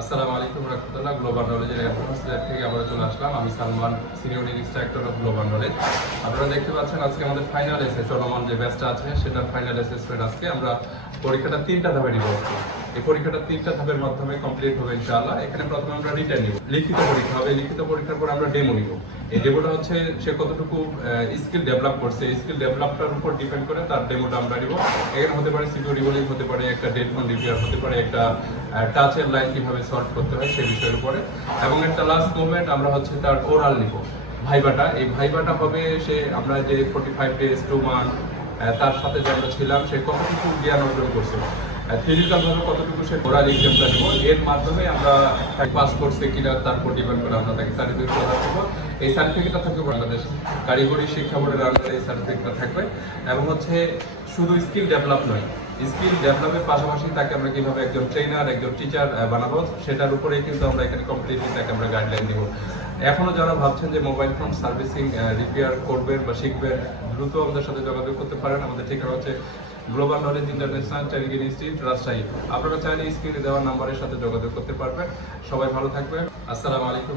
আসসালামু আলাইকুম রাহমাতুল্লাহ। গ্লোবাল নলেজের অ্যাডভান্স ল্যাব থেকে আবার চলে আসলাম। আমি Salman, senior instructor of global knowledge. আপনারা দেখতে পাচ্ছেন আজকে আমাদের ফাইনাল এসে চলমান যে ব্যাচটা আছে সেটার ফাইনাল অ্যাসেসমেন্ট। আজকে আমরা পরীক্ষাটা 3টা ধাপে নিব। এই পরীক্ষাটা 3টা ধাপের মাধ্যমে কমপ্লিট হবে ইনশাআল্লাহ। এখানে প্রথমে আমরা রিটেন নিব, লিখিত পরীক্ষা হবে। লিখিত পরীক্ষার পর আমরা ডেমো নিব। এই ডেমোটা হচ্ছে সে কতটুকু স্কিল ডেভেলপ করছে, স্কিল ডেভেলপটার উপর ডিপেন্ড করে তার ডেমোটা আমরা নিব। এখানে হতে পারে সিকিউর রিবলিং, হতে পারে একটা ডেড ফোন রিপেয়ার, হতে পারে একটা টাচের লাইন কিভাবে সলভ করতে হয় সেই বিষয়ের উপরে। এবং একটা লাস্ট মোমেন্ট আমরা হচ্ছে তার ওরাল নিব, ভাইবাটা। এই ভাইবাটা হবে সে আমরা যে 45 ডেজ 2 মান্থ তার সাথে যে আমরা ছিলাম সে কতটুকু জ্ঞান অর্জন করছে, ফিজিক্যাল ভাবে কতটুকু সে ওরাল এক্সামটা নিব। এর মাধ্যমে আমরা পাস করছে কিনা তার উপর ডিপেন্ড করে আমরা তাকে সার্টিফিকেট প্রদান করবো। এই সার্টিফিকেটটা থাকবে বাংলাদেশ কারিগরি শিক্ষা বোর্ডের আন্ডারে। এই সার্টিফিকেটটা থাকবে এবং হচ্ছে শুধু স্কিল ডেভেলপ নয়, স্কিল ডেভেলপের পাশাপাশি তাকে আমরা কিভাবে একজন ট্রেনার, একজন টিচার বানাবো সেটার উপরেই কিন্তু আমরা এখানে কমপ্লিটলি তাকে আমরা গাইডলাইন দিব। এখনো যারা ভাবছেন যে মোবাইল ফোন সার্ভিসিং রিপেয়ার করবেন বা শিখবেন, দ্রুত আমাদের সাথে যোগাযোগ করতে পারেন। আমাদের ঠিকানা হচ্ছে global knowledge international training institute, Rajshahi. আপনারা চাইলে স্ক্রিনে দেওয়া নাম্বারের সাথে যোগাযোগ করতে পারবেন। সবাই ভালো থাকবেন। আসসালামু আলাইকুম।